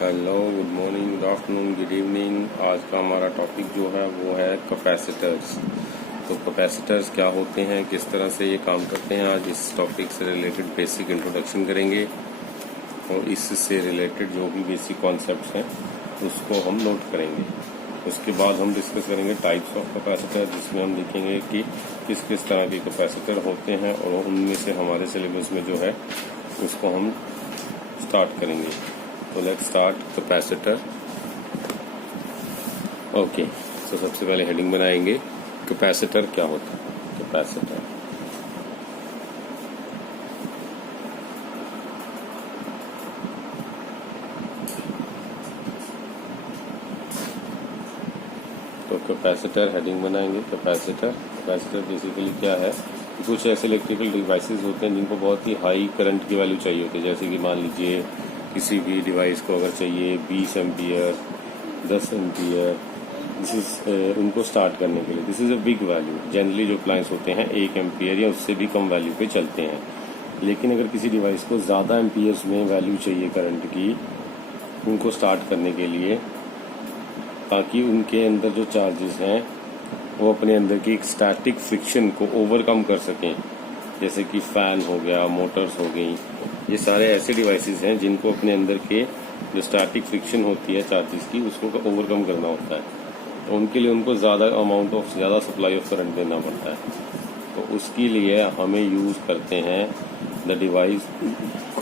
Hello, good morning, good afternoon, good evening. आज का हमारा टॉपिक जो है वो है कैपेसिटर्स। तो कैपेसिटर्स क्या होते हैं, किस तरह से ये काम करते हैं, आज इस टॉपिक से रिलेटेड बेसिक इंट्रोडक्शन करेंगे और इससे रिलेटेड जो भी बेसिक कॉन्सेप्ट्स हैं उसको हम नोट करेंगे। उसके बाद हम डिस्कस करेंगे टाइप्स ऑफ कैपेसिटर, जिसमें हम देखेंगे कि किस किस तरह के कैपेसिटर होते हैं और उनमें से हमारे सिलेबस में जो है उसको हम स्टार्ट करेंगे। तो लेट्स स्टार्ट कैपेसिटर। ओके, तो सबसे पहले हेडिंग बनाएंगे कैपेसिटर क्या होता है। कैपेसिटर तो कैपेसिटर हेडिंग बनाएंगे। कैपेसिटर बेसिकली क्या है, कुछ ऐसे इलेक्ट्रिकल डिवाइसेस होते हैं जिनको बहुत ही हाई करंट की वैल्यू चाहिए होती है। जैसे कि मान लीजिए किसी भी डिवाइस को अगर चाहिए 20 एम्पियर, 10 एम्पियर, दिस इज उनको स्टार्ट करने के लिए this is a big value. Generally जो अप्लायंस होते हैं 1 एम्पियर या उससे भी कम वैल्यू पे चलते हैं। लेकिन अगर किसी डिवाइस को ज़्यादा एम्पियर्स में वैल्यू चाहिए करंट की, उनको स्टार्ट करने के लिए, ताकि उनके अंदर जो चार्जेस हैं वो अपने अंदर की एक स्टैटिक फ्रिक्शन को ओवरकम कर सकें। जैसे कि फ़ैन हो गया, मोटर्स हो गई, ये सारे ऐसे डिवाइसेस हैं जिनको अपने अंदर के जो स्टैटिक फ्रिक्शन होती है चार्जेस की, उसको ओवरकम करना होता है। तो उनके लिए उनको ज़्यादा अमाउंट ऑफ ज़्यादा सप्लाई ऑफ करंट देना पड़ता है। तो उसके लिए हमें यूज़ करते हैं द डिवाइस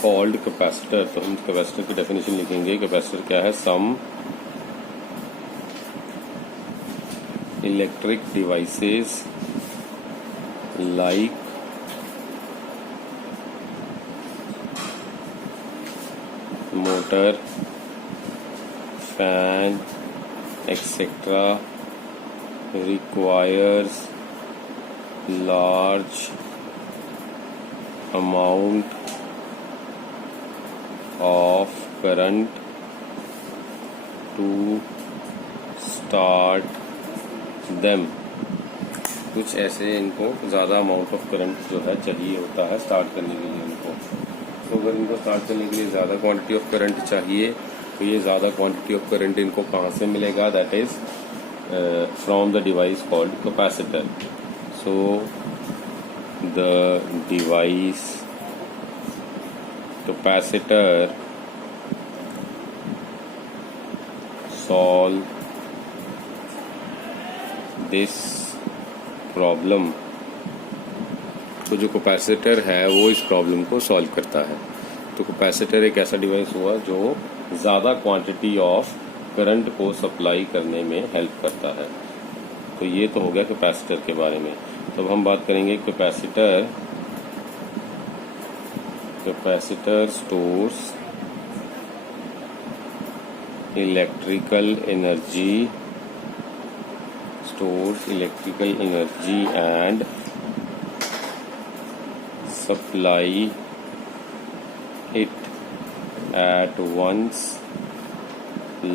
कॉल्ड कैपेसिटर। तो हम कैपेसिटर की डेफिनेशन लिखेंगे। कैपेसिटर क्या है? Some electric devices like motor, fan, etc. requires large amount of current to start them। कुछ ऐसे इनको ज़्यादा अमाउंट ऑफ करंट जो है चाहिए होता है स्टार्ट करने के लिए उनको। तो अगर इनको स्टार्ट करने के लिए ज़्यादा क्वांटिटी ऑफ करंट चाहिए, तो ये ज़्यादा क्वांटिटी ऑफ करंट इनको कहाँ से मिलेगा? That is from the device called capacitor. So the device capacitor solve this problem. तो जो कैपेसिटर है वो इस प्रॉब्लम को सॉल्व करता है। तो कैपेसिटर एक ऐसा डिवाइस हुआ जो ज़्यादा क्वांटिटी ऑफ करंट को सप्लाई करने में हेल्प करता है। तो ये तो हो गया कैपेसिटर के बारे में। तो अब हम बात करेंगे capacitor stores electrical energy and supply it at once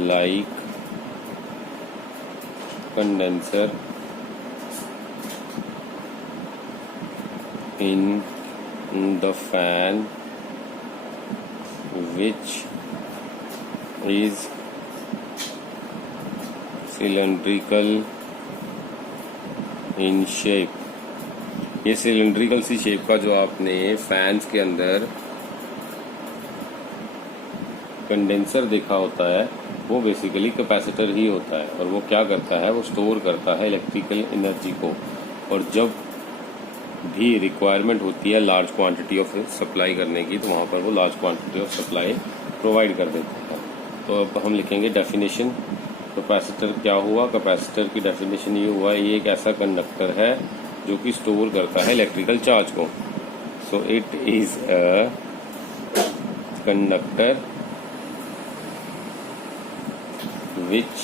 like condenser in the fan, which is cylindrical in shape। ये सिलेंड्रिकल सी शेप का जो आपने फैंस के अंदर कंडेंसर देखा होता है, वो बेसिकली कैपेसिटर ही होता है। और वो क्या करता है? वो स्टोर करता है इलेक्ट्रिकल एनर्जी को। और जब भी रिक्वायरमेंट होती है लार्ज क्वांटिटी ऑफ सप्लाई करने की, तो वहाँ पर वो large quantity of supply provide कर देता है। तो अब हम लिखेंगे डेफिनेशन। कैपेसिटर क्या हुआ? कैपेसिटर की डेफिनेशन ये हुआ, ये एक ऐसा कंडक्टर है जो कि स्टोर करता है इलेक्ट्रिकल चार्ज को। So it is a conductor which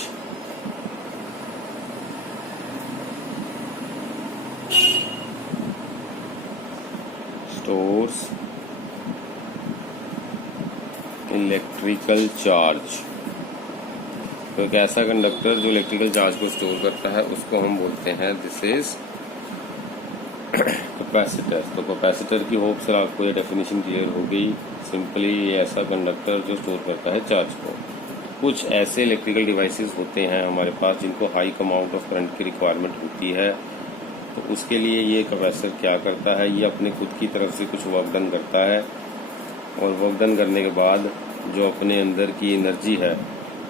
stores electrical charge. तो एक ऐसा कंडक्टर जो इलेक्ट्रिकल चार्ज को स्टोर करता है उसको हम बोलते हैं दिस इज कैपेसिटर। तो कैपेसिटर की होप सर आपको ये डेफिनेशन क्लियर हो गई। सिंपली ये ऐसा कंडक्टर जो स्टोर करता है चार्ज को। कुछ ऐसे इलेक्ट्रिकल डिवाइसेस होते हैं हमारे पास जिनको हाई अमाउंट ऑफ करंट की रिक्वायरमेंट होती है, तो उसके लिए ये कैपेसिटर क्या करता है, ये अपने खुद की तरफ से कुछ वर्क डन करता है और वर्क डन करने के बाद जो अपने अंदर की एनर्जी है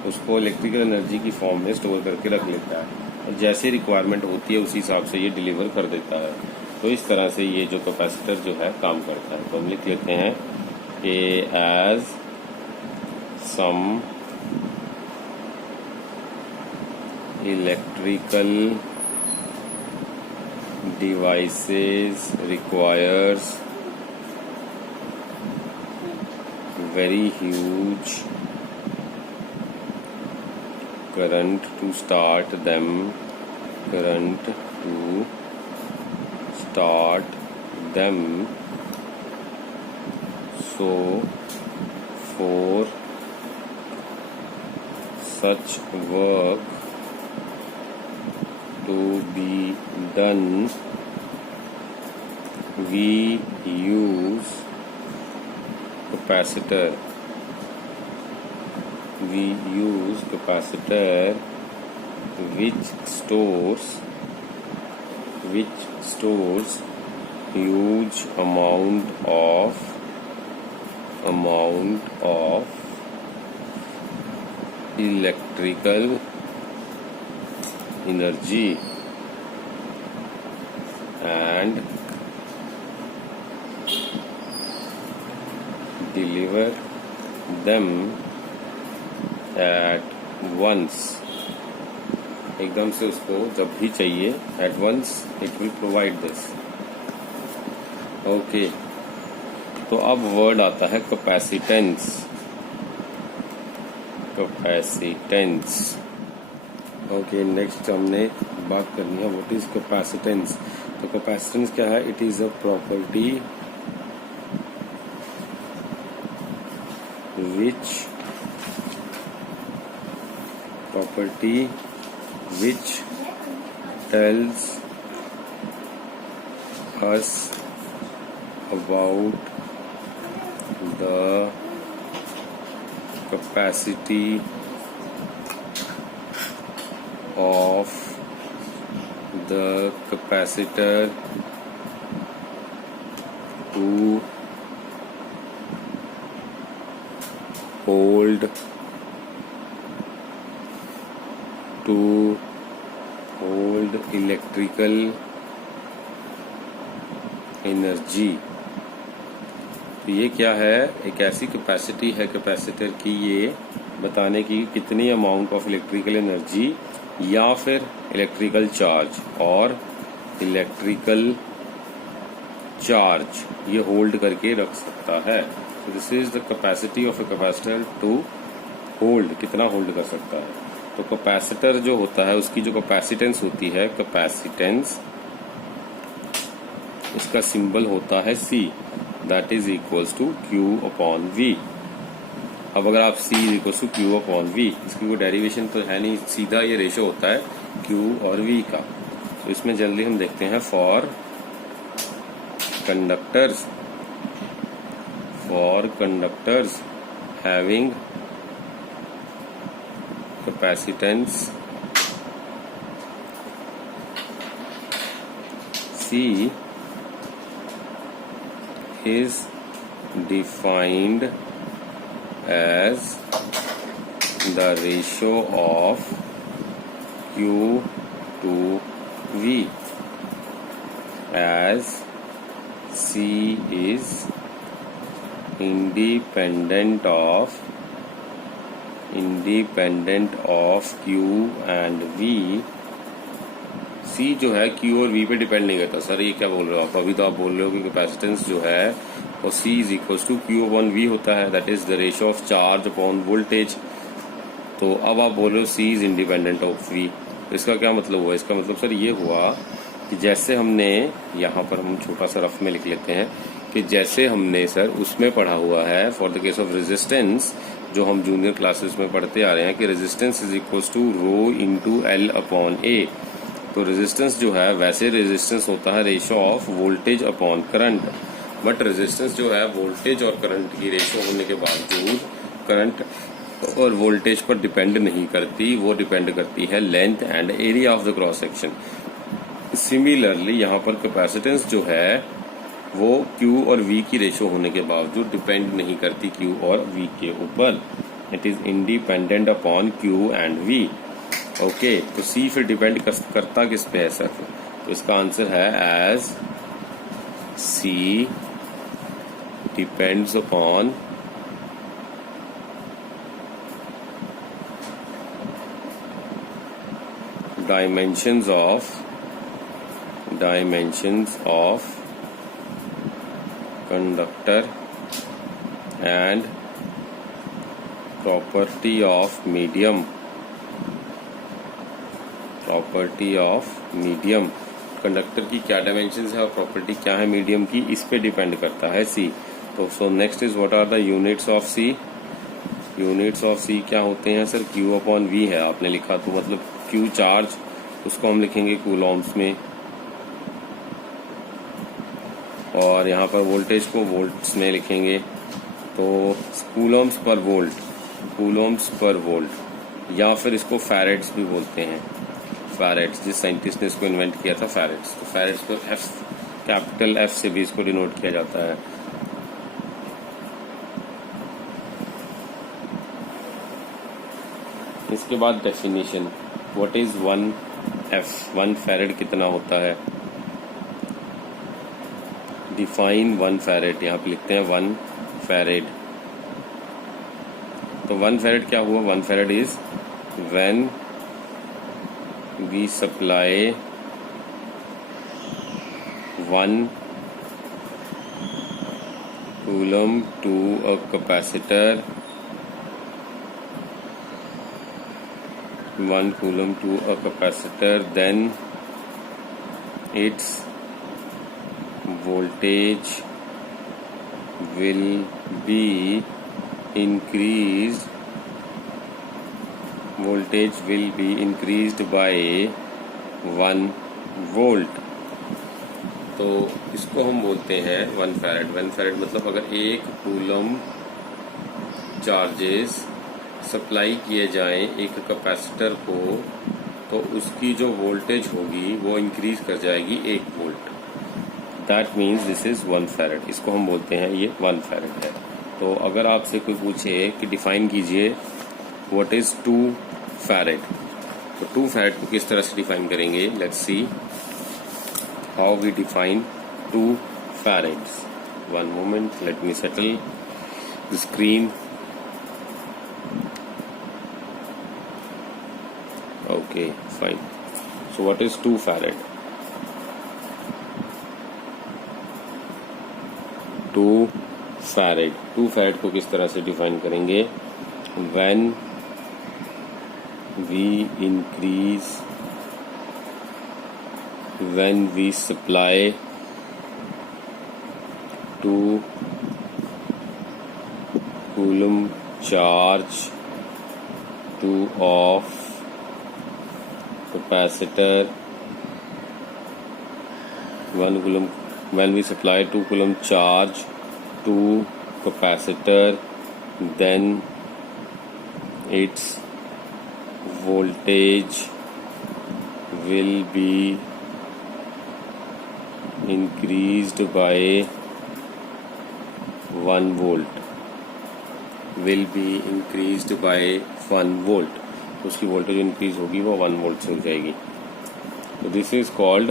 उसको इलेक्ट्रिकल एनर्जी की फॉर्म में स्टोर करके रख लेता है और जैसे रिक्वायरमेंट होती है उसी हिसाब से ये डिलीवर कर देता है। तो इस तरह से ये जो कैपेसिटर जो है काम करता है। तो हम लिख लेते हैं कि as some electrical devices requires very huge current to start them, so for such work to be done, we use capacitor. Which stores huge amount of electrical energy and deliver them at once. एकदम से उसको जब भी चाहिए at once it will provide this. Okay, तो अब word आता है कैपेसिटेंस। ओके, नेक्स्ट हमने बात करनी है व्हाट इज कैपेसिटेंस। तो कैपेसिटेंस क्या है? It is a property which tells us about the capacity of the capacitor to hold electrical energy। तो ये क्या है? एक ऐसी कैपेसिटी है कैपेसिटर की, ये बताने की कितनी अमाउंट ऑफ इलेक्ट्रिकल एनर्जी या फिर इलेक्ट्रिकल चार्ज और इलेक्ट्रिकल चार्ज ये होल्ड करके रख सकता है। तो this is the capacity of a capacitor to hold, कितना होल्ड कर सकता है। तो कैपेसिटर जो होता है उसकी जो कैपेसिटेंस होती है, कैपेसिटेंस इसका सिंबल होता है C, that is equals to Q upon V। अब अगर आप C is equals to Q upon V, इसकी कोई डेरिवेशन तो है नहीं, सीधा ये रेशो होता है Q और V का। तो इसमें जनरली हम देखते हैं for conductors having capacitance C is defined as the ratio of Q to V, as C is independent of Q and V। C जो है Q और V पे डिपेंड नहीं करता। सर ये क्या बोल रहे हो आप? अभी तो आप बोल रहे हो कि कैपेसिटेंस जो है वो C is equals to Q upon V होता है, that is the ratio of charge upon voltage. तो अब आप बोल रहे हो C is independent of V, इसका क्या मतलब हुआ? इसका मतलब सर ये हुआ कि जैसे हमने यहाँ पर हम छोटा सा रफ में लिख लेते हैं कि जैसे हमने सर उसमें पढ़ा हुआ है for the case of resistance, जो हम जूनियर क्लासेस में पढ़ते आ रहे हैं कि resistance is equals to rho into L upon A. तो रेजिस्टेंस जो है वैसे रेजिस्टेंस होता है ratio of voltage upon current, but resistance जो है वोल्टेज और करंट की रेशियो होने के बावजूद करंट और वोल्टेज पर डिपेंड नहीं करती, वो डिपेंड करती है length and area of the cross section. Similarly यहाँ पर कैपेसिटेंस जो है वो Q और V की रेशो होने के बावजूद डिपेंड नहीं करती Q और V के ऊपर, it is independent upon Q and V। Okay, तो C फिर डिपेंड करता किस पे है सर? तो इसका आंसर है as C depends upon dimensions of conductor and property of medium। Conductor की क्या डायमेंशंस है और प्रॉपर्टी क्या है मीडियम की, इस पे डिपेंड करता है सी। तो so next is what are the units of C. Units of C क्या होते हैं सर? Q अपॉन V है आपने लिखा, तो मतलब Q चार्ज उसको हम लिखेंगे कूलॉम्स में, और यहाँ पर वोल्टेज को वोल्ट्स में लिखेंगे, तो कूलॉम्स पर वोल्ट, या फिर इसको फैरेड्स भी बोलते हैं। फैरेड्स, जिस साइंटिस्ट ने इसको इन्वेंट किया था फैरेड्स, तो फैरेड्स को कैपिटल F से भी इसको डिनोट किया जाता है। इसके बाद डेफिनेशन, व्हाट इज 1 फैरेड कितना होता है? डिफाइन 1 फैरेड, यहाँ पे लिखते हैं 1 फैरेड। तो 1 फैरेड क्या हुआ? 1 farad is when we supply 1 coulomb to a capacitor, 1 coulomb to a capacitor, then its voltage will be increased by 1 volt। तो इसको हम बोलते हैं 1 फैरेड। 1 फैरेड मतलब अगर 1 कूलम चार्जेस सप्लाई किए जाएं एक कैपेसिटर को, तो उसकी जो वोल्टेज होगी वो इंक्रीज कर जाएगी 1 volt. That means this is 1 farad. इसको हम बोलते हैं ये 1 फैरेड है। तो अगर आपसे कोई पूछे कि डिफाइन कीजिए व्हाट इज 2 फैरेड, तो 2 फैरेड को किस तरह से डिफाइन करेंगे? Let's see how we define 2 farads. 1 moment, let me settle the screen. Okay, fine. So what is 2 farad? 2 farad को किस तरह से डिफाइन करेंगे? When we supply 2 coulomb charge to of capacitor, 1 coulomb, when we supply 2 coulomb charge to capacitor, then its voltage will be increased by 1 volt। उसकी voltage increase होगी वो 1 volt से हो जाएगी। तो दिस इज कॉल्ड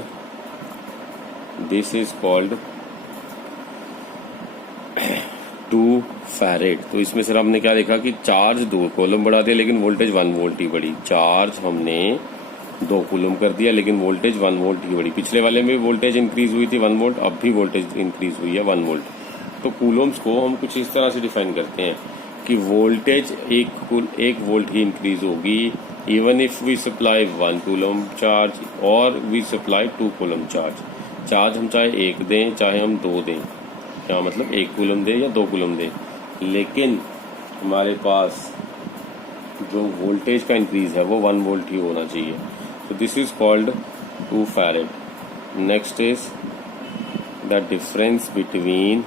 2 फैरेड। तो इसमें sir हमने क्या देखा कि चार्ज 2 कूलम बढ़ा दिया लेकिन वोल्टेज 1 वोल्ट ही बढ़ी। चार्ज हमने 2 कूलम कर दिया लेकिन वोल्टेज 1 वोल्ट ही बढ़ी। पिछले वाले में वोल्टेज इंक्रीज हुई थी 1 वोल्ट, अब भी वोल्टेज इंक्रीज हुई है 1 वोल्ट। तो कूलम्स को हम कुछ इस तरह से डिफाइन करते हैं कि वोल्टेज 1 वोल्ट ही इंक्रीज होगी even if we supply 1 coulomb charge और we supply 2 coulomb charge. Charge हम चाहे 1 दें चाहे हम 2 दें, क्या मतलब 1 कूलम दें या 2 कूलम दें, लेकिन हमारे पास जो वोल्टेज का इंक्रीज है वो 1 वोल्ट ही होना चाहिए। तो this is called 2 farad. Next is the difference between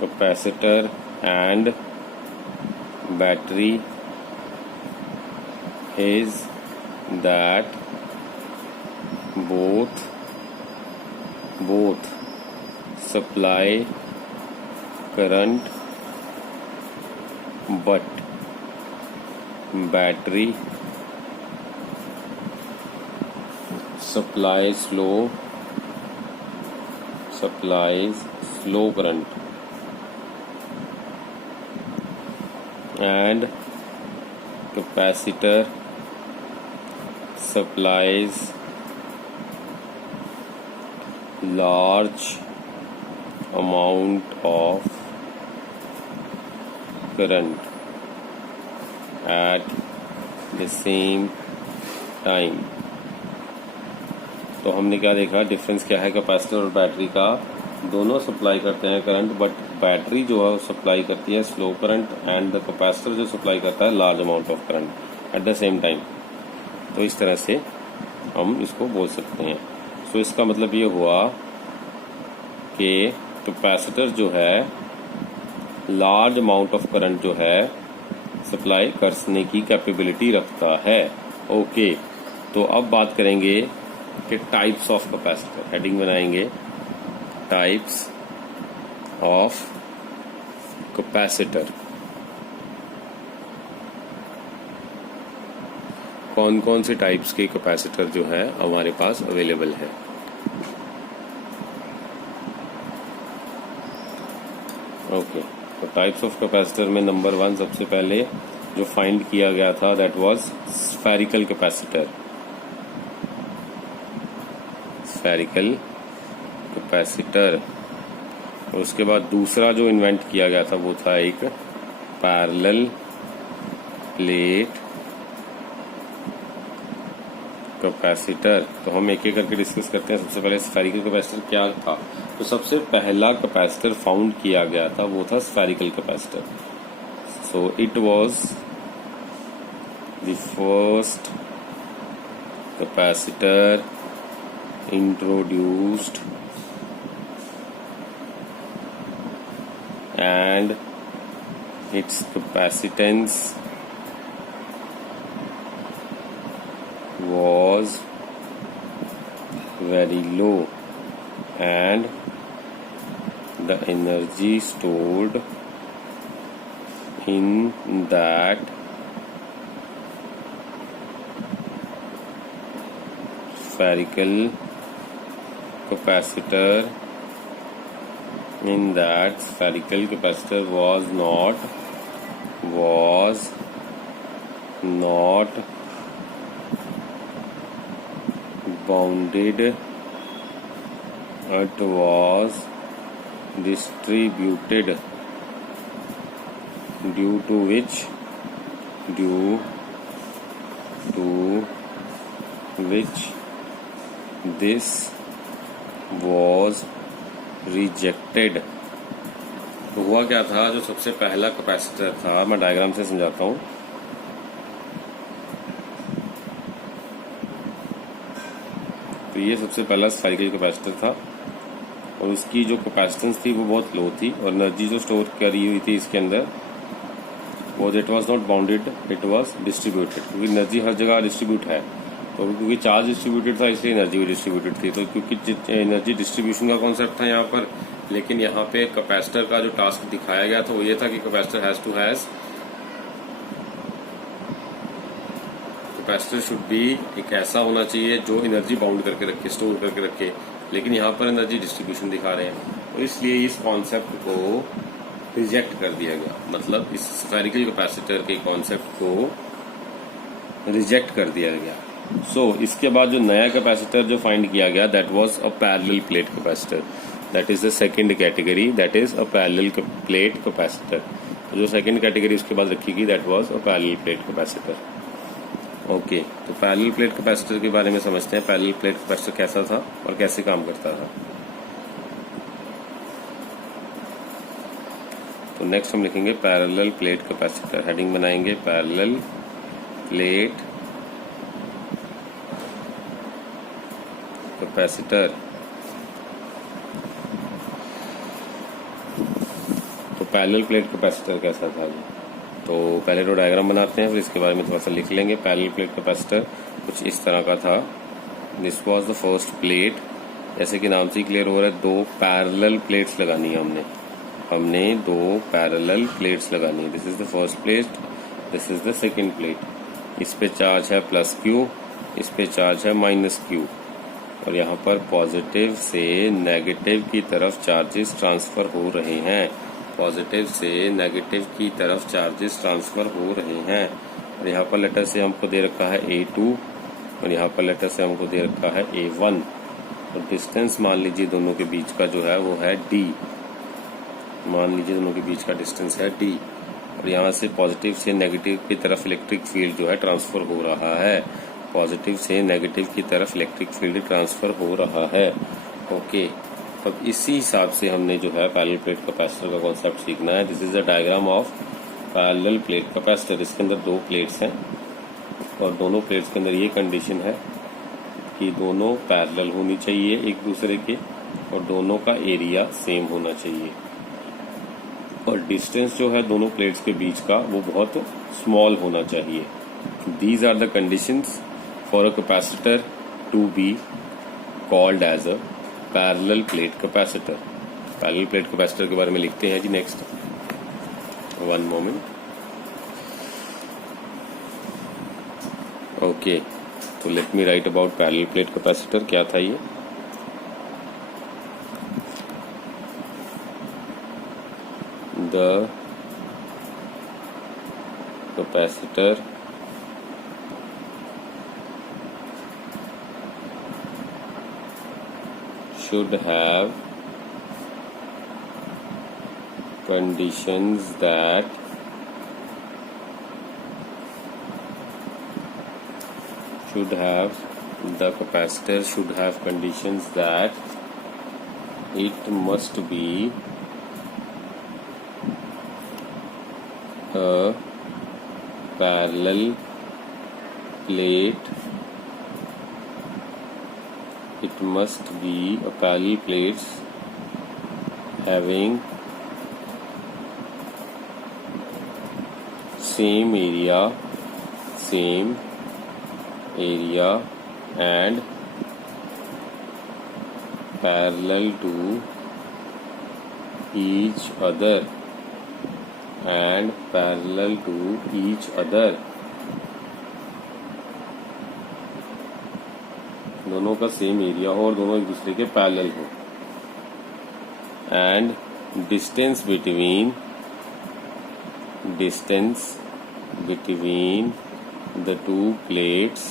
capacitor and battery is that both supply current but battery supplies slow current and capacitor supplies large amount of current at the same time। तो हमने क्या देखा, difference क्या है capacitor और battery का। दोनों supply करते हैं करंट, बट बैटरी जो है वो सप्लाई करती है slow current and the capacitor जो सप्लाई करता है large amount of current at the same time. तो इस तरह से हम इसको बोल सकते हैं। सो इसका मतलब ये हुआ कि कैपेसिटर जो है लार्ज अमाउंट ऑफ करंट जो है सप्लाई करने की कैपेबिलिटी रखता है। ओके, तो अब बात करेंगे कि टाइप्स ऑफ कैपेसिटर। हेडिंग बनाएंगे टाइप्स ऑफ कैपेसिटर। कौन कौन से टाइप्स के कैपेसिटर जो है हमारे पास अवेलेबल है। ओके, तो टाइप्स ऑफ कैपेसिटर में नंबर 1 सबसे पहले जो फाइंड किया गया था that was spherical capacitor. Spherical capacitor. उसके बाद दूसरा जो इन्वेंट किया गया था वो था एक पैरेलल प्लेट कैपेसिटर। तो हम एक एक करके डिस्कस करते हैं। सबसे पहले स्फेरिकल कैपेसिटर क्या था। तो सबसे पहला कैपेसिटर फाउंड किया गया था वो था spherical capacitor. So it was the first capacitor introduced and its capacitance was very low and the energy stored in that spherical capacitor was not bounded, it was distributed, due to which this was rejected। तो हुआ क्या था, जो सबसे पहला capacitor था, मैं diagram से समझाता हूँ। तो ये सबसे पहला स्फेरिकल कैपेसिटर था और उसकी जो कैपेसिटेंस थी वो बहुत लो थी और एनर्जी जो स्टोर करी हुई थी इसके अंदर वो it was not bounded, it was distributed. क्योंकि एनर्जी हर जगह डिस्ट्रीब्यूट है, तो क्योंकि चार्ज डिस्ट्रीब्यूटेड था इसलिए एनर्जी भी डिस्ट्रीब्यूटेड थी। तो क्योंकि एनर्जी डिस्ट्रीब्यूशन का कॉन्सेप्ट था यहाँ पर, लेकिन यहाँ पे कैपेसिटर का जो टास्क दिखाया गया था वो ये था कि कैपेसिटर शुड बी एक ऐसा होना चाहिए जो एनर्जी बाउंड करके रखे, स्टोर करके रखे, लेकिन यहाँ पर एनर्जी डिस्ट्रीब्यूशन दिखा रहे हैं। तो इसलिए इस कॉन्सेप्ट को रिजेक्ट कर दिया गया, मतलब इस स्फेरिकल कैपेसिटर के कॉन्सेप्ट को रिजेक्ट कर दिया गया। इसके बाद जो नया कैपेसिटर जो फाइंड किया गया that was a parallel plate capacitor, that is the second category, that is a parallel plate capacitor. जो सेकंड कैटेगरी उसके बाद रखी गई that was a parallel plate capacitor. Okay, तो पैरेलल प्लेट कैपेसिटर के बारे में समझते हैं। पैरेलल प्लेट कैपेसिटर कैसा था और कैसे काम करता था। तो नेक्स्ट हम लिखेंगे पैरेलल प्लेट कैपेसिटर। हेडिंग बनाएंगे parallel plate capacitor. Parallel plate capacitor कैसा था जी। तो पहले तो डायग्राम बनाते हैं, फिर इसके बारे में थोड़ा सा लिख लेंगे। पैरेलल प्लेट कैपेसिटर कुछ इस तरह का था। This was the first plate. जैसे कि नाम से क्लियर हो रहा है, 2 पैरेलल प्लेट्स लगानी है हमने 2 पैरेलल प्लेट्स लगानी है। This is the first plate, this is the second plate. इस पे चार्ज है +Q, इस पे चार्ज है -Q, और यहाँ पर पॉजिटिव से नेगेटिव की तरफ चार्जेस ट्रांसफर हो रहे हैं। पॉजिटिव से नेगेटिव की तरफ चार्जेस ट्रांसफर हो रहे हैं। और यहाँ पर लेटर से हमको दे रखा है A2, और यहाँ पर लेटर से हमको दे रखा है A1। और डिस्टेंस मान लीजिए दोनों के बीच का जो है वो है D। मान लीजिए दोनों के बीच का डिस्टेंस है D। और यहाँ से पॉजिटिव से नेगेटिव की तरफ इलेक्ट्रिक फील्ड जो है ट्रांसफर हो रहा है। पॉजिटिव से नेगेटिव की तरफ इलेक्ट्रिक फील्ड ट्रांसफर हो रहा है। ओके, अब इसी हिसाब से हमने जो है पैरेलल प्लेट कैपेसिटर का कॉन्सेप्ट सीखना है। This is a diagram of parallel plate capacitor. इसके अंदर 2 प्लेट्स हैं, और दोनों प्लेट्स के अंदर ये कंडीशन है कि दोनों पैरेलल होनी चाहिए एक दूसरे के, और दोनों का एरिया सेम होना चाहिए, और डिस्टेंस जो है दोनों प्लेट्स के बीच का वो बहुत स्मॉल होना चाहिए। These are the conditions for a capacitor to be called as a parallel plate capacitor. Parallel plate capacitor के बारे में लिखते हैं जी नेक्स्ट। 1 मोमेंट। ओके, तो let me write about parallel plate capacitor. क्या था ये? The capacitor should have conditions that the capacitor should have conditions that it must be a parallel plate. It must be a parallel plates having same area and parallel to each other दोनों का same area हो और दोनों एक दूसरे के parallel हो, and distance between the 2 plates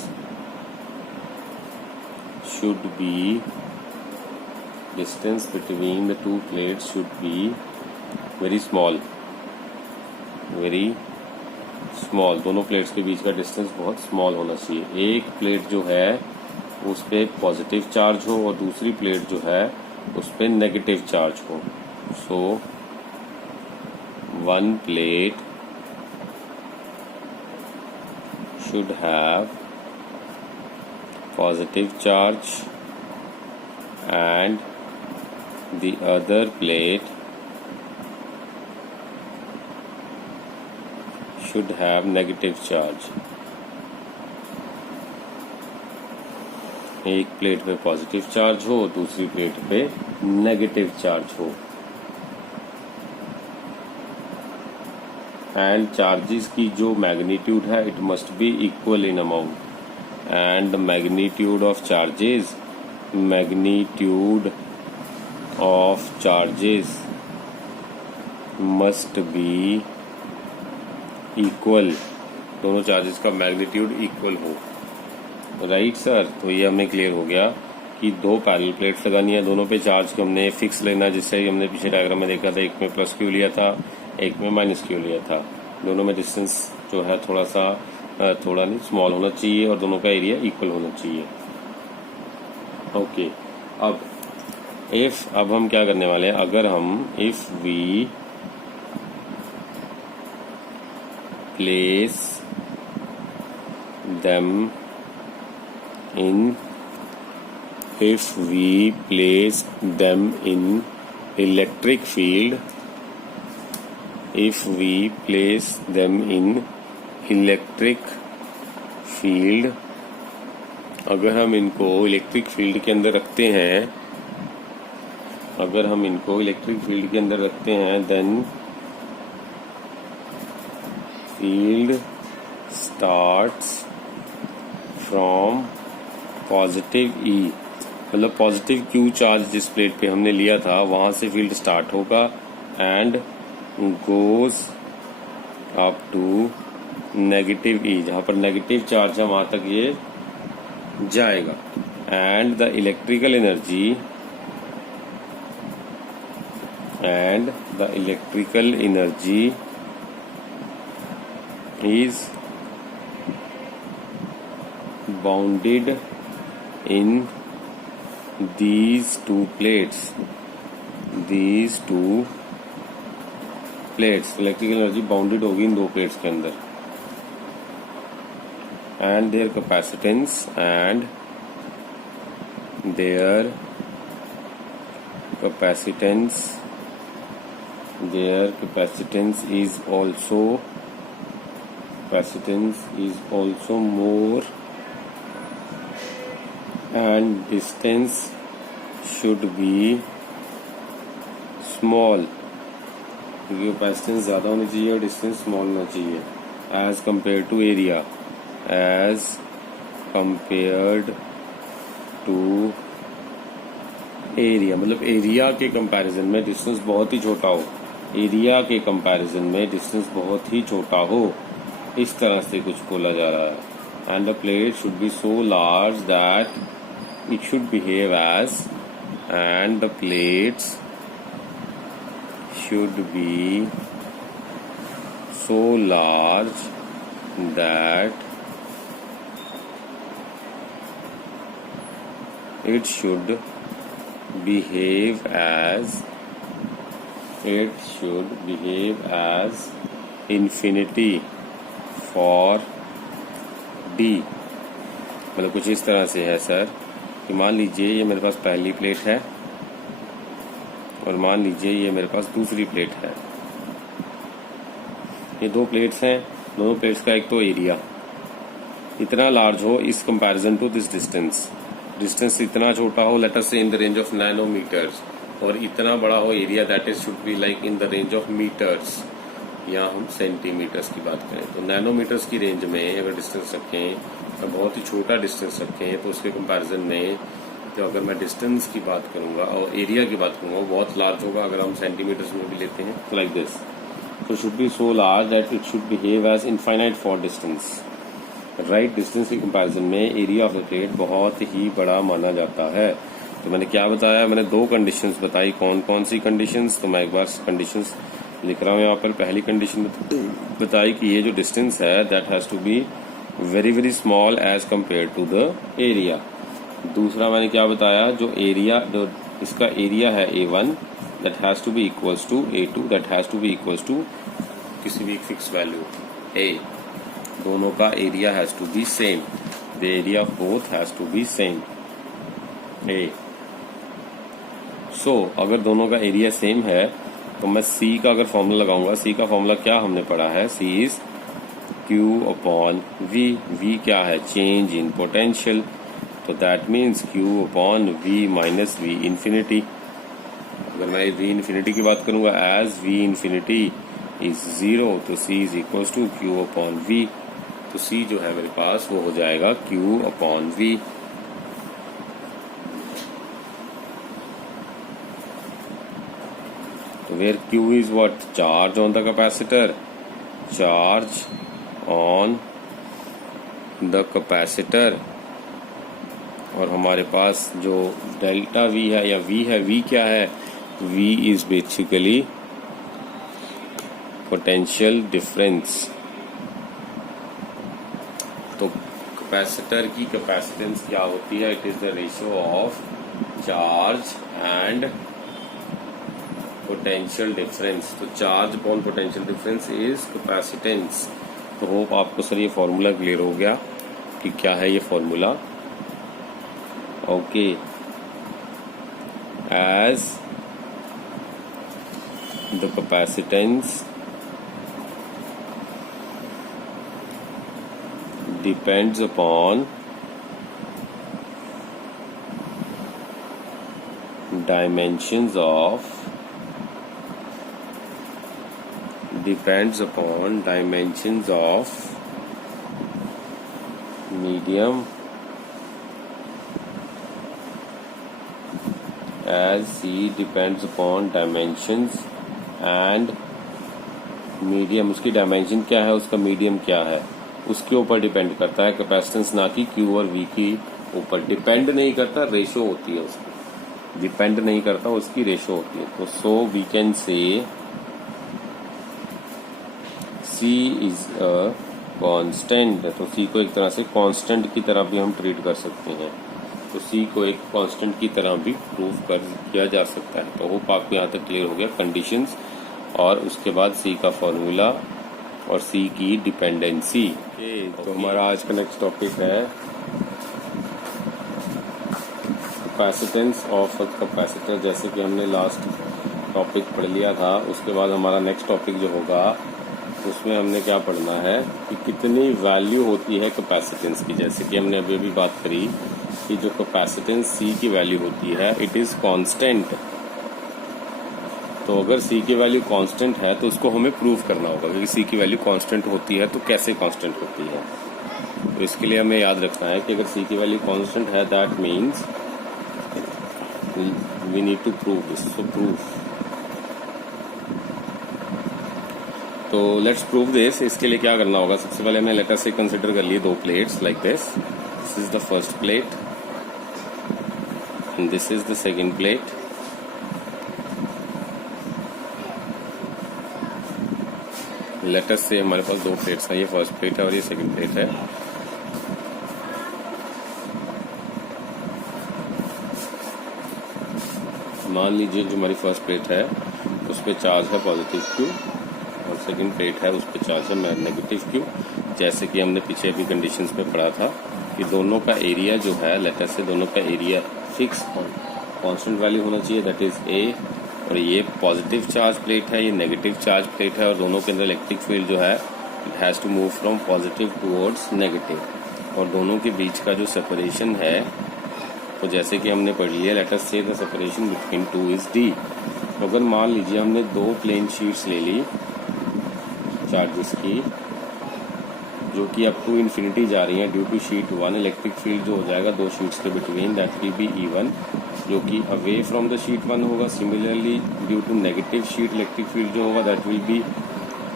should be very small। दोनों प्लेट्स के बीच का डिस्टेंस बहुत स्मॉल होना चाहिए। एक प्लेट जो है उस पे पॉजिटिव चार्ज हो और दूसरी प्लेट जो है उस पे नेगेटिव चार्ज हो। सो 1 plate should have positive charge and the other plate should have negative charge। एक प्लेट पे पॉजिटिव चार्ज हो, दूसरी प्लेट पे नेगेटिव चार्ज हो, एंड चार्जेस की जो मैग्नीट्यूड है it must be equal in amount, and magnitude of charges must be equal. दोनों चार्जेस का मैग्नीट्यूड इक्वल हो। राइट सर, तो ये हमें क्लियर हो गया कि 2 पैरेलल प्लेट्स लगानी है, दोनों पे चार्ज को हमने फिक्स लेना, जिससे हमने पीछे डायग्राम में देखा था, एक में +Q लिया था, एक में -Q लिया था। दोनों में डिस्टेंस जो है थोड़ा नहीं स्मॉल होना चाहिए, और दोनों का एरिया इक्वल होना चाहिए। ओके, अब हम क्या करने वाले हैं, अगर हम if we place them in electric field if we place them in electric field, अगर हम इनको इलेक्ट्रिक फील्ड के अंदर रखते हैं, then field starts from positive E, मतलब पॉजिटिव Q चार्ज जिस प्लेट पे हमने लिया था वहां से फील्ड स्टार्ट होगा and goes up to negative E, जहां पर नेगेटिव चार्ज है वहां तक ये जाएगा and the electrical energy is bounded in these two plates. Electrical energy bounded होगी इन दो प्लेट्स के अंदर and their capacitance is also more and distance should be small, क्योंकि कैपेसिटेंस ज़्यादा होनी चाहिए और डिस्टेंस स्मॉल होना चाहिए as compared to area, मतलब एरिया के कंपैरिजन में डिस्टेंस बहुत ही छोटा हो, इस तरह से कुछ बोला जा रहा है. And the plate should be so large that it should behave as and the plates should be so large that it should behave as infinity for D. मतलब कुछ इस तरह से है सर कि मान लीजिए ये मेरे पास पहली प्लेट है और मान लीजिए ये मेरे पास दूसरी प्लेट है. ये दो प्लेट्स हैं, दोनों प्लेट्स का एक तो एरिया इतना लार्ज हो इस कंपैरिजन टू दिस डिस्टेंस इतना छोटा हो, let us say in the range of nanometres, और इतना बड़ा हो area that is should be like in the range of metres. यहाँ हम सेंटीमीटर्स की बात करें तो नैनोमीटर्स की रेंज में अगर डिस्टेंस रखें और बहुत ही छोटा डिस्टेंस रखें तो उसके कंपैरिजन में तो अगर मैं डिस्टेंस की बात करूंगा और एरिया की बात करूंगा वो बहुत लार्ज होगा अगर हम सेंटीमीटर्स में भी लेते हैं तो लाइक दिस. तो should be so large that it should behave as infinite for distance. Right distance के कंपैरिजन में एरिया ऑफ द प्लेट बहुत ही बड़ा माना जाता है. तो मैंने क्या बताया, मैंने दो कंडीशंस बताई. कौन कौन सी कंडीशंस, तो मैं एक बार कंडीशंस लिख रहा हूँ यहाँ पर. पहली कंडीशन बताई कि ये जो डिस्टेंस है that has to be very very small as compare to the area. दूसरा मैंने क्या बताया, जो एरिया जो इसका एरिया है A1 that has to be equals to A2 that has to be equals to किसी भी फिक्स वैल्यू A. दोनों का area has to be same, the area of both has to be same A. So अगर दोनों का area same है तो मैं C का अगर फॉर्मूला लगाऊंगा, C का फॉर्मूला क्या हमने पढ़ा है, C is Q upon V. V क्या है, चेंज इन पोटेंशियल, तो that means Q upon V minus V infinity. अगर मैं V इन्फिनिटी की बात करूंगा एज V इन्फिनिटी इज 0 तो C is equal to Q upon V. तो C जो है मेरे पास वो हो जाएगा Q upon V. Where Q is what? Charge on the capacitor. Charge on the capacitor. और हमारे पास जो डेल्टा V है या V है, V क्या है, V is basically potential difference. तो कैपेसिटर की कैपेसिटेंस क्या होती है, it is the ratio of charge and potential difference. तो charge upon potential difference is capacitance. तो होप आपको सर ये फॉर्मूला क्लियर हो गया कि क्या है ये formula. Okay, as the capacitance depends upon dimensions of medium as C depends upon dimensions and medium, उसकी डायमेंशन क्या है, उसका मीडियम क्या है, उसके ऊपर डिपेंड करता है कैपेसिटेंस, ना कि Q और V की ऊपर। डिपेंड नहीं करता, रेशो होती है उसकी, डिपेंड नहीं करता, उसकी रेशो होती है। तो so we can say C is a constant. तो C को एक तरह से कांस्टेंट की तरह भी हम ट्रीट कर सकते हैं। तो C को एक कांस्टेंट की तरह भी प्रूव कर किया जा सकता है। तो होप आपको यहाँ तक क्लियर हो गया कंडीशंस और उसके बाद C का फॉर्मूला और C की डिपेंडेंसी। तो हमारा आज का नेक्स्ट टॉपिक है कैपेसिटेंस ऑफ कैपेसिटर। जैसे कि हमने लास्ट टॉपिक पढ़ लिया था, उसके बाद हमारा नेक्स्ट टॉपिक जो होगा उसमें हमने क्या पढ़ना है कि कितनी वैल्यू होती है कैपेसिटेंस की। जैसे कि हमने अभी अभी बात करी कि जो कैपेसिटेंस C की वैल्यू होती है इट इज कांस्टेंट। तो अगर C की वैल्यू कांस्टेंट है तो उसको हमें प्रूव करना होगा, क्योंकि C की वैल्यू कांस्टेंट होती है तो कैसे कांस्टेंट होती है। तो इसके लिए हमें याद रखना है कि अगर C की वैल्यू कांस्टेंट है that means we need to prove this. So proof, तो लेट्स प्रूव दिस। इसके लिए क्या करना होगा, सबसे पहले हमने लेटर से कंसिडर कर लिए दो plates like this. This is the first plate and this is the second plate. Later से हमारे पास दो प्लेट्स हैं, ये फर्स्ट प्लेट है और ये सेकंड प्लेट है। मान लीजिए जो हमारी फर्स्ट प्लेट है उस पर चार्ज है पॉजिटिव Q और सेकंड प्लेट है उस पर चार्ज है नेगेटिव Q। जैसे कि हमने पीछे अभी कंडीशंस में पढ़ा था कि दोनों का एरिया जो है, लेटर से दोनों का एरिया फिक्स और कांस्टेंट वैल्यू होना चाहिए, दैट इज A। और ये पॉजिटिव चार्ज प्लेट है, ये नेगेटिव चार्ज प्लेट है और दोनों के अंदर इलेक्ट्रिक फील्ड जो है it has to move from positive towards negative. और दोनों के बीच का जो सेपरेशन है, तो जैसे कि हमने पढ़ लिया, लेट अस से the separation between two is D। अगर मान लीजिए हमने दो प्लेन शीट्स ले ली चार्जेस की जो कि अप टू इन्फिनिटी जा रही हैं, due to sheet 1 electric field जो हो जाएगा दो शीट्स के between that will B E1 जो कि अवे फ्रॉम द शीट 1 होगा। Similarly due to negative sheet electric field जो होगा that will be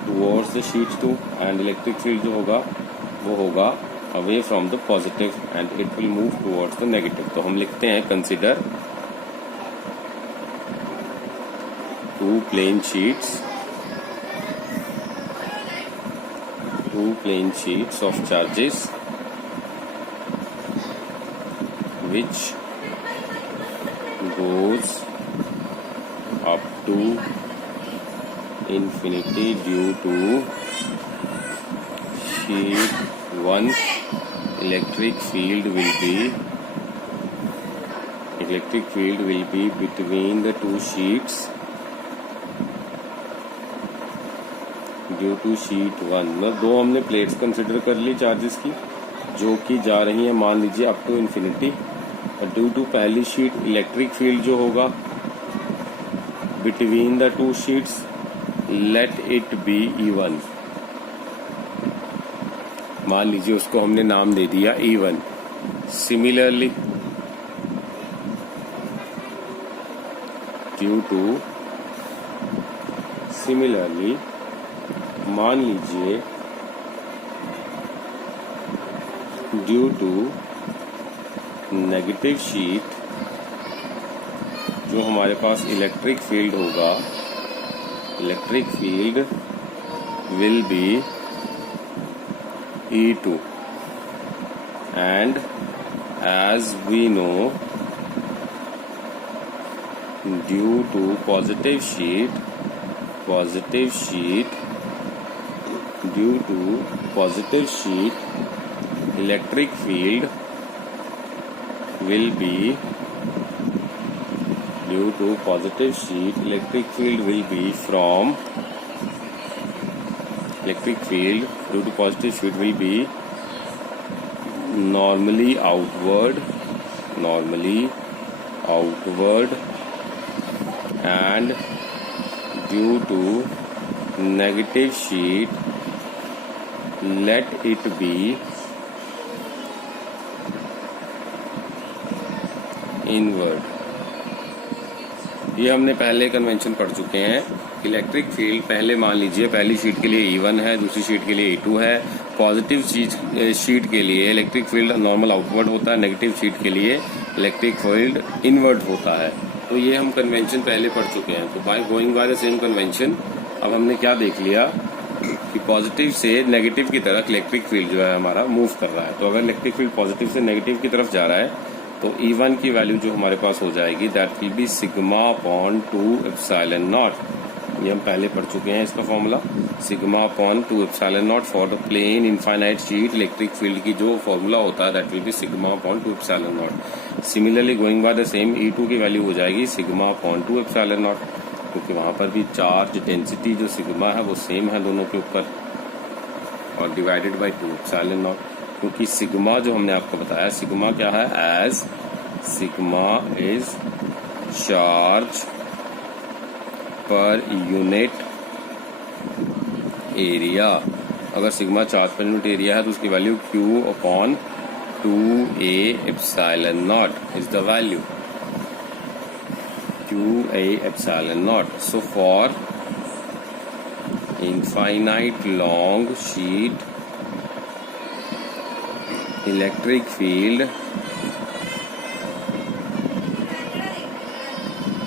towards the sheet 2 and electric field जो होगा वो होगा away from the positive and it will move towards the negative. तो हम लिखते हैं consider two plane sheets of charges which goes up to infinity due to sheet 1 electric field will be between the two sheets due to sheet 1। मतलब दो हमने plates consider कर ली charges की जो कि जा रही हैं मान लीजिए अप टू इन्फिनिटी, और ड्यू टू पहली शीट इलेक्ट्रिक फील्ड जो होगा between the two sheets let it be E1। मान लीजिए उसको हमने नाम दे दिया E1। सिमिलरली मान लीजिए ड्यू टू नेगेटिव शीट जो हमारे पास इलेक्ट्रिक फील्ड होगा, electric field will be E2 and as we know due to positive sheet due to positive sheet electric field will be from electric field due to positive sheet will be normally outward and due to negative sheet let it be inward। ये हमने पहले convention पढ़ चुके हैं। Electric field पहले मान लीजिए पहली शीट के लिए E1 है, दूसरी शीट के लिए E2 है। पॉजिटिव शीट के लिए इलेक्ट्रिक फील्ड नॉर्मल आउटवर्ड होता है, नेगेटिव शीट के लिए इलेक्ट्रिक फील्ड इनवर्ड होता है। तो ये हम कन्वेंशन पहले पढ़ चुके हैं। तो by going by the same convention अब हमने क्या देख लिया कि पॉजिटिव से नेगेटिव की तरफ इलेक्ट्रिक फील्ड जो है हमारा मूव कर रहा है। तो अगर इलेक्ट्रिक फील्ड पॉजिटिव से नेगेटिव की तरफ जा रहा है तो E1 की वैल्यू जो हमारे पास हो जाएगी that will be sigma upon 2 epsilon naught. ये हम पहले पढ़ चुके हैं इसका formula, sigma upon 2 epsilon naught for the plane infinite sheet electric field की जो फॉर्मूला होता है that will be sigma upon 2 epsilon naught. Similarly going by the same E2 की वैल्यू हो जाएगी सिग्मा अपॉन 2 एप्सिलॉन नॉट, क्योंकि वहां पर भी चार्ज डेंसिटी जो सिग्मा है वो सेम है दोनों के ऊपर, और डिवाइडेड बाय 2 एप्सिलॉन नॉट। क्योंकि सिग्मा जो हमने आपको बताया सिग्मा क्या है, as sigma is charge per unit area. अगर sigma charge per unit area है तो उसकी value Q upon 2A epsilon naught is the value, QA epsilon naught. So for infinite long sheet electric field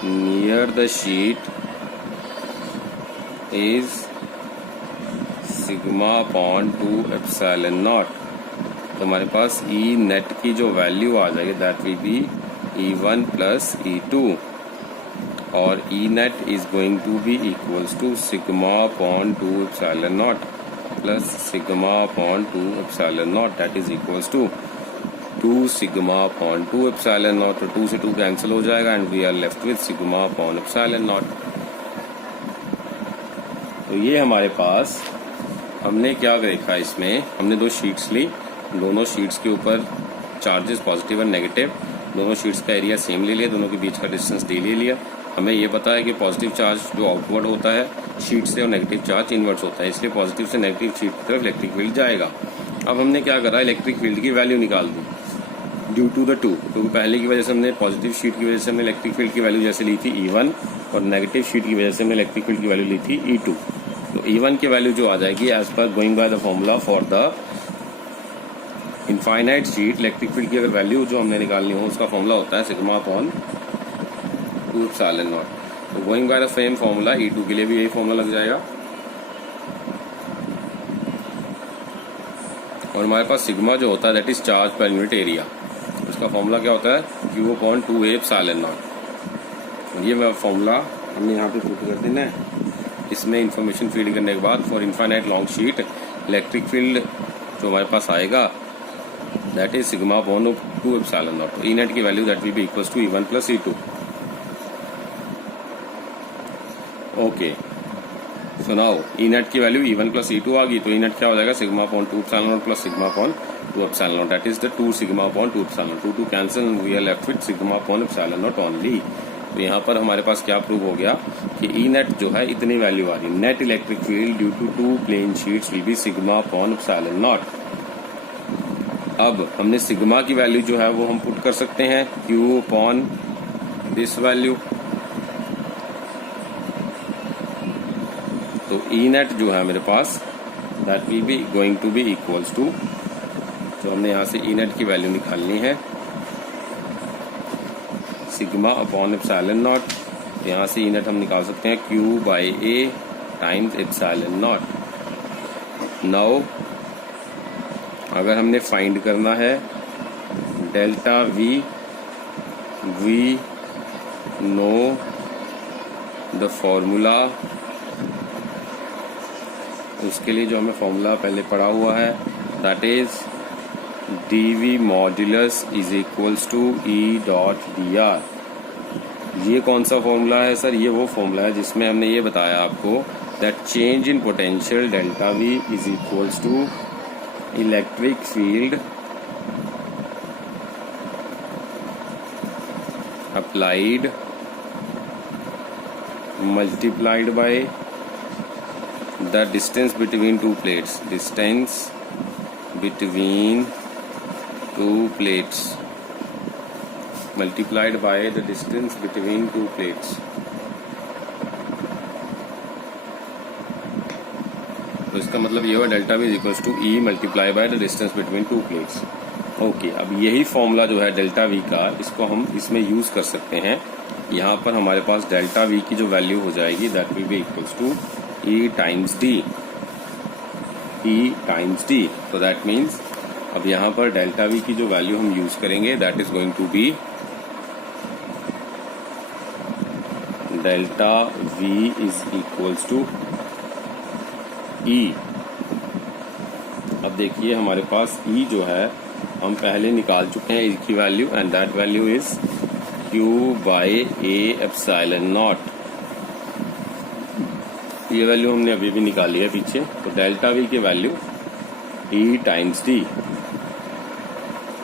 near the sheet is sigma upon 2 epsilon naught। तो हमारे पास E net की जो value आ जाएगी that will B E1 plus E2, और E net is going to be equals to sigma upon 2 epsilon naught plus sigma upon 2 epsilon naught that is equals to 2 sigma upon 2 epsilon naught। तो 2 से 2 cancel हो जाएगा and we are left with sigma upon epsilon naught। तो ये हमारे पास हमने क्या देखा, इसमें हमने दो शीट्स ली, दोनों शीट्स के ऊपर चार्जेस पॉजिटिव और नेगेटिव, दोनों शीट्स का एरिया सेम ले लिया, दोनों के बीच का डिस्टेंस d ले लिया। हमें ये पता है कि पॉजिटिव चार्ज जो आउटवर्ड होता है शीट से और नेगेटिव चार्ज इनवर्ड्स होता है, इसलिए पॉजिटिव से नेगेटिव शीट की तरफ इलेक्ट्रिक फील्ड जाएगा। अब हमने क्या करा, इलेक्ट्रिक फील्ड की वैल्यू निकाल दी ड्यू टू द टू, क्योंकि पहले की वजह से हमने पॉजिटिव शीट की वजह से हमने इलेक्ट्रिक फील्ड की वैल्यू जैसे ली थी E1 और नेगेटिव शीट की वजह से हमने इलेक्ट्रिक फील्ड की वैल्यू ली थी E2। तो E1 की वैल्यू जो आ जाएगी एज पर going by the formula for the infinite sheet electric field की अगर वैल्यू जो हमने निकालनी हो उसका फॉर्मूला होता है सिग्मा अपॉन 2 एप्सिलॉन नॉट। तो going by the same formula E2 के लिए भी यही फॉर्मूला लग जाएगा, और हमारे पास सिग्मा जो होता है that is charge per unit area, उसका फॉर्मूला क्या होता है Q upon 2A epsilon naught. ये फॉर्मूला हमने यहाँ पे पुट कर देना है। इसमें इंफॉर्मेशन फीड करने के बाद for infinite long sheet electric field जो हमारे पास आएगा that is sigma upon 2 epsilon naught. E net की value that will be equals to E1 plus E2। Okay, so now E net की वैल्यू E1 प्लस E2 आ गई, तो E net क्या हो जाएगा sigma upon 2 epsilon naught plus sigma upon 2 epsilon naught that is the 2 sigma upon 2 epsilon not. 2 cancel and we are left with sigma upon epsilon naught only. तो यहाँ पर हमारे पास क्या प्रूव हो गया कि E नेट जो है इतनी वैल्यू आ रही, net electric field due to 2 plane sheets will be sigma upon epsilon naught. अब हमने सिग्मा की वैल्यू जो है वो हम पुट कर सकते हैं Q अपॉन दिस वैल्यू। तो E नेट जो है मेरे पास that will be going to be equals to, तो हमने यहाँ से E नेट की वैल्यू निकालनी है सिग्मा अपॉन एप्सिलॉन नॉट। यहाँ से E नेट हम निकाल सकते हैं Q by A times epsilon naught. Now अगर हमने फाइंड करना है delta V, we know the formula, उसके लिए जो हमें फॉर्मूला पहले पढ़ा हुआ है that is dV modulus is equals to E dot dr। ये कौन सा फॉर्मूला है सर? ये वो फॉर्मूला है जिसमें हमने ये बताया आपको that change in potential delta V is equals to electric field multiplied by the distance between two plates, distance between two plates, multiplied by the distance between two plates. तो इसका मतलब ये हुआ delta V is equals to E multiply by the distance between two plates. Okay, अब यही formula जो है delta we का, इसको हम इसमें यूज कर सकते हैं। यहाँ पर हमारे पास डेल्टा वी की जो वैल्यू हो जाएगी that will be equals to E times D, E times D. तो दैट मीन्स अब यहाँ पर डेल्टा वी की जो वैल्यू हम यूज करेंगे that is going to be delta V is equals to E. अब देखिए हमारे पास ई जो है हम पहले निकाल चुके हैं ई की value, and that value is Q by A epsilon naught. ये वैल्यू हमने अभी भी निकाली है पीछे। तो डेल्टा वी की वैल्यू ई टाइम्स डी।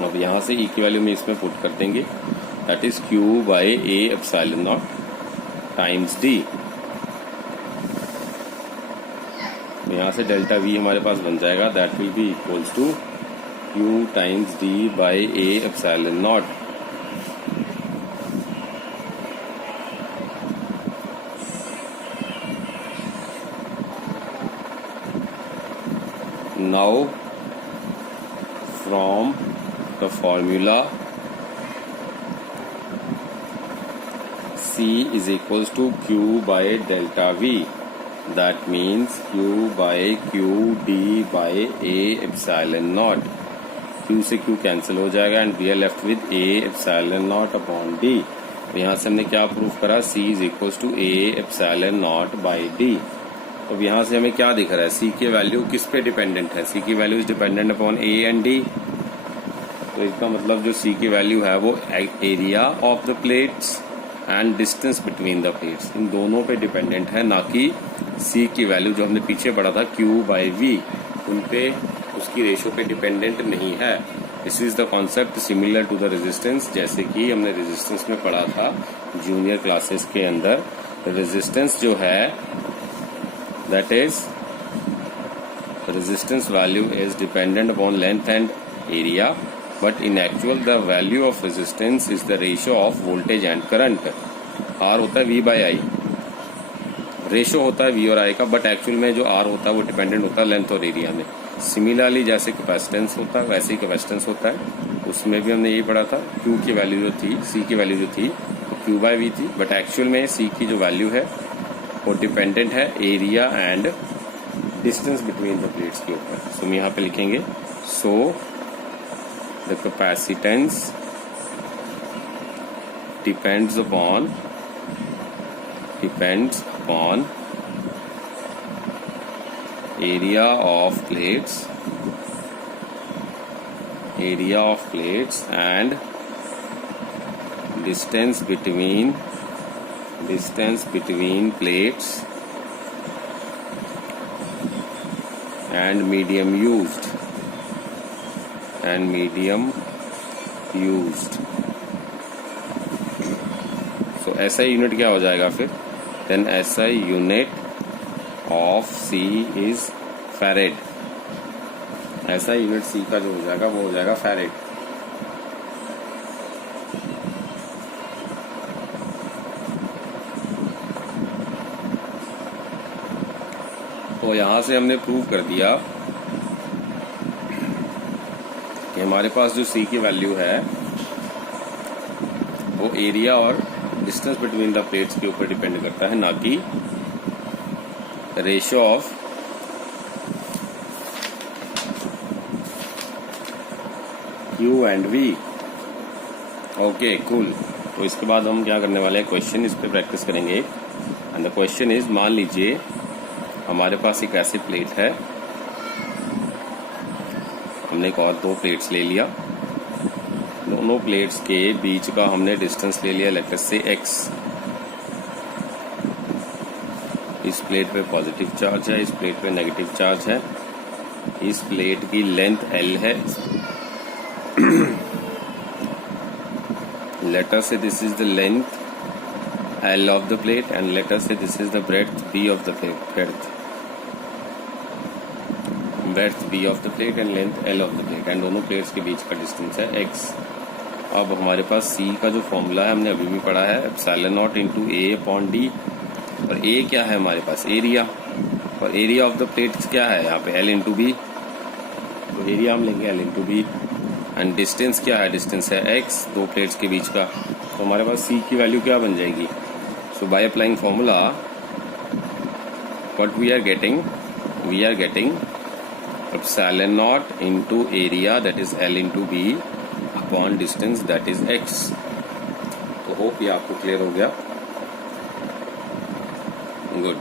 अब यहां से ई की वैल्यू में इसमें पुट कर देंगे, that is Q by A epsilon naught times D. यहाँ से डेल्टा वी हमारे पास बन जाएगा that will be equals to Q times D by A epsilon naught. Now from the formula C is equals to Q by delta V. That means Q by Q D by A epsilon naught. Q से Q cancel हो जाएगा and we are left with A epsilon naught upon D. यहाँ से हमने क्या prove करा, C is equals to A epsilon naught by D. अब यहाँ से हमें क्या दिख रहा है, C की वैल्यू किस पे डिपेंडेंट है, C की value is dependent upon A and D। तो इसका मतलब जो C की वैल्यू है वो area of the plates and distance between the plates, इन दोनों पे डिपेंडेंट है, ना कि C की वैल्यू जो हमने पीछे पढ़ा था Q बाय V, उन पे उसकी रेशो पे डिपेंडेंट नहीं है। This is the concept similar to the resistance, जैसे कि हमने रेजिस्टेंस में पढ़ा था जूनियर क्लासेस के अंदर। रेजिस्टेंस जो है that is resistance value is dependent upon length and area, but in actual the value of resistance is the ratio of voltage and current. R होता है V by I, रेशो होता है V और I का, but actual में जो R होता है वो डिपेंडेंट होता है लेंथ और एरिया में। सिमिलरली जैसे कैपेसिटेंस होता है वैसे ही कैपेसिटेंस होता है, उसमें भी हमने यही पढ़ा था। Q की वैल्यू जो थी, C की वैल्यू जो थी वो Q by V थी, बट एक्चुअल में C की जो वैल्यू है वो डिपेंडेंट है area and distance between the plates के ऊपर। सो हम यहाँ पे लिखेंगे, सो the capacitance depends upon area of plates and distance between plates and medium used। So SI unit क्या हो जाएगा फिर, then SI unit of C is farad. SI unit C का जो हो जाएगा वो हो जाएगा फैरेड। तो यहां से हमने प्रूव कर दिया कि हमारे पास जो C की वैल्यू है वो एरिया और डिस्टेंस बिटवीन द प्लेट्स के ऊपर डिपेंड करता है, ना कि ratio of Q and V। Okay cool. तो इसके बाद हम क्या करने वाले हैं, क्वेश्चन इस पे प्रैक्टिस करेंगे। एंड द क्वेश्चन इज, मान लीजिए हमारे पास एक ऐसी प्लेट है, हमने एक और दो प्लेट्स ले लिया, दोनों प्लेट्स के बीच का हमने डिस्टेंस ले लिया लेट अस से x। इस प्लेट पे पॉजिटिव चार्ज है, इस प्लेट पे नेगेटिव चार्ज है, इस प्लेट की लेंथ L है, let us say this is the length L of the plate and let us say this is the breadth B of the plate, breadth B of the plate and length L of the plate, and दोनों plates के बीच का distance है x। अब हमारे पास C का जो formula है हमने अभी भी पढ़ा है, epsilon naught into A upon D, और A क्या है हमारे पास, एरिया, और एरिया ऑफ द प्लेट्स क्या है यहाँ पे, L इंटू बी, तो एरिया हम लेंगे L into B, and distance क्या है, डिस्टेंस है x दो प्लेट्स के बीच का। तो हमारे पास C की वैल्यू क्या बन जाएगी, so by applying formula what we are getting epsilon naught into area that is L into B upon distance that is x। तो होप ये आपको क्लियर हो गया, गुड।